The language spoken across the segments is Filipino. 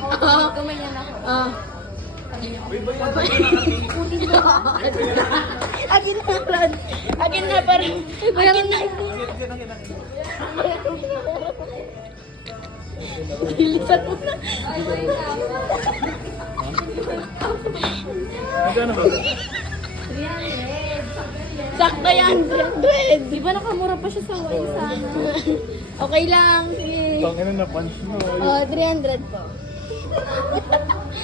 Gumanyan ako. Akin na, Ron. Akin na, parang. Akin na. Bilisan mo na. Sakto yan, 300. Di ba nakamura pa siya sa wine sana? Okay lang, sige. Tangin na punch mo. Oh, 300 po.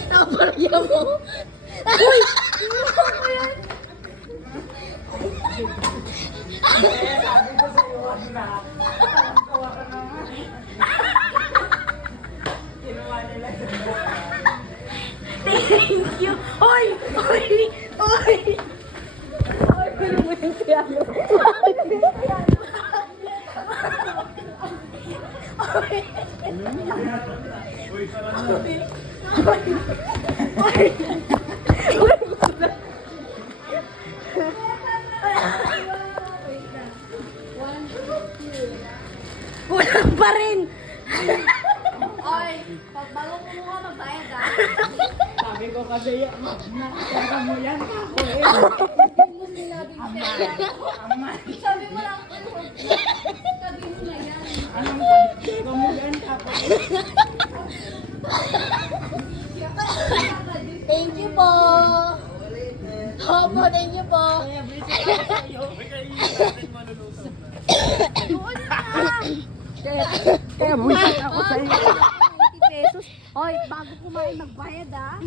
Nakaparaya mo. Uy! Thank you. Oy! Oy! Oy! Oy, pwede mo yung siyalo. Oy! Kulang pa rin. Oy, pag bago ko mukha magbayad ah. Sabi ko kasi yan. Kaya mo yan ako eh. Sabi mo lang, sabi mo na yan. Anong sabi ko mo yan ako eh. Thank you po. Opo, thank you po. Doon na. Kaya buwisit ako sa iyo. 90 pesos. Oy, bago kumain magbayad ah.